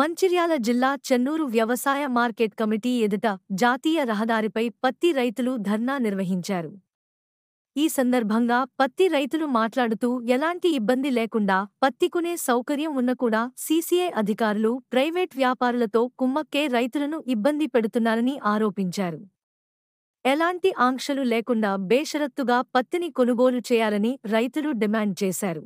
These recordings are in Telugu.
మంచిర్యాల జిల్లా చెన్నూరు వ్యవసాయ మార్కెట్ కమిటీ ఎదుట జాతీయ రహదారిపై పత్తి రైతులు ధర్నా నిర్వహించారు. ఈ సందర్భంగా పత్తి రైతులు మాట్లాడుతూ ఎలాంటి ఇబ్బంది లేకుండా పత్తి కొనే సౌకర్యం ఉన్న కూడా సీసీఐ అధికారులు ప్రైవేట్ వ్యాపారులతో కుమ్మక్కే రైతులను ఇబ్బంది పెడుతున్నారని ఆరోపించారు. ఎలాంటి ఆంక్షలు లేకుండా బేషరతుగా పత్తిని కొనుగోలు చేయాలని రైతులు డిమాండ్ చేశారు.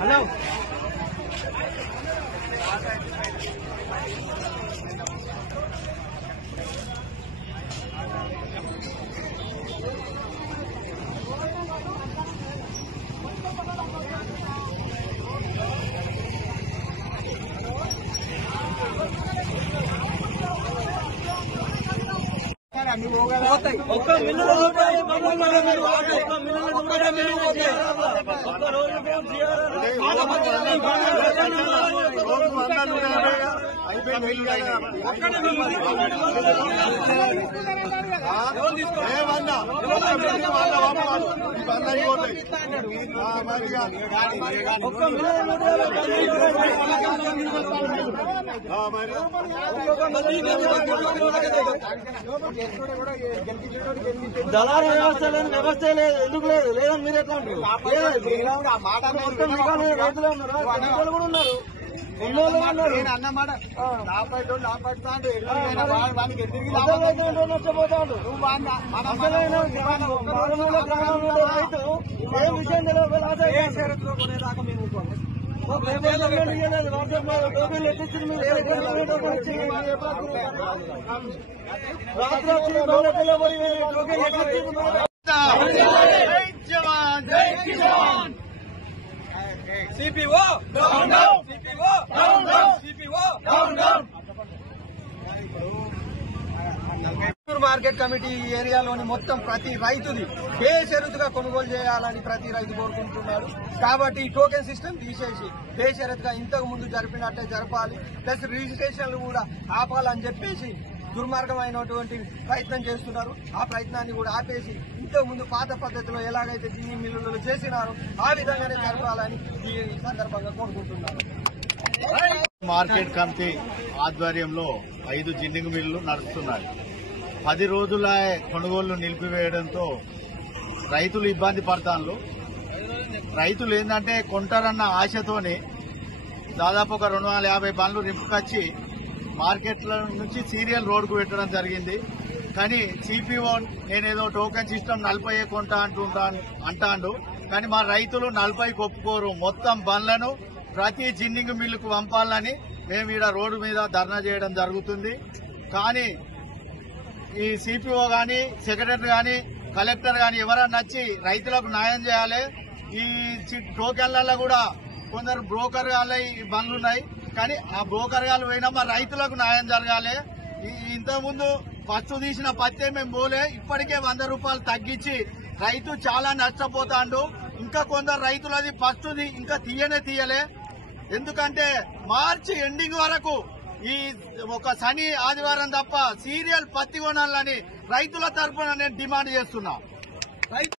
హలో ఒక్క మిల్లు దళార వ్యవస్థ లేని వ్యవస్థ లేదు. ఎందుకు లేదు? లేదని మీరు ఎట్లా అంటారు? రైతులు ఉన్నారు, కూడా ఉన్నారు. అన్నమాట నష్టపోతాడు. రైతు ఏ విషయం తెలియదు కొనేదాకా మేము సిపిఓ మార్కెట్ కమిటీ ఏరియాలోని మొత్తం ప్రతి రైతుది బేషరతుగా కొనుగోలు చేయాలని ప్రతి రైతు కోరుకుంటున్నారు. కాబట్టి ఈ టోకెన్ సిస్టమ్ తీసేసి బేషరతుగా ఇంతకు ముందు జరిపినట్టే జరపాలి. ప్లస్ రిజిస్ట్రేషన్లు కూడా ఆపాలని చెప్పేసి దుర్మార్గమైనటువంటి ప్రయత్నం చేస్తున్నారు. ఆ ప్రయత్నాన్ని కూడా ఆపేసి ఇంతకు ముందు పాత పద్ధతిలో ఎలాగైతే జిన్నింగ్ మిల్లులు చేసినారో ఆ విధంగానే జరపాలని ఈ సందర్భంగా కోరుకుంటున్నారు. మార్కెట్ కమిటీ ఆధ్వర్యంలో 5 జిన్నింగ్ మిల్లులు నడుస్తున్నాయి. 10 రోజుల కొనుగోళ్లు నిలిపివేయడంతో రైతులు ఇబ్బంది పడతారు. రైతులు ఏంటంటే కొంటారన్న ఆశతోనే దాదాపు ఒక 250 బండ్లు నింపుకొచ్చి మార్కెట్ల నుంచి సీరియల్ రోడ్డుకు పెట్టడం జరిగింది. కానీ సిపిఓ నేనేదో టోకెన్ సిస్టమ్ 40 కొంటా అంటాడు. కానీ మా రైతులు 40 ఒప్పుకోరు. మొత్తం బండ్లను ప్రతి జిన్నింగ్ మిల్లుకు పంపాలని మేము ఈడ రోడ్డు మీద ధర్నా చేయడం జరుగుతుంది. కానీ ఈ సిపిఓ గాని సెక్రటరీ గాని కలెక్టర్ గాని ఎవరన్నా వచ్చి రైతులకు న్యాయం చేయాలి. ఈ టోకెన్లలో కూడా కొందరు బ్రోకర్ గాళ్ళ బండ్లున్నాయి. కానీ ఆ బ్రోకర్ గాళ్ళు పోయినా మా రైతులకు న్యాయం జరగాలి. ఇంతకుముందు ఫస్ట్ తీసిన పత్తే మేము పోలే, ఇప్పటికే 100 రూపాయలు తగ్గించి రైతు చాలా నష్టపోతాడు. ఇంకా కొందరు రైతులది ఫస్ట్ది ఇంకా తీయలే. ఎందుకంటే మార్చి ఎండింగ్ వరకు ఈ ఒక శని ఆదివారం తప్ప సీరియల్ పత్తి కొనాలని రైతుల తరఫున నేను డిమాండ్ చేస్తున్నా.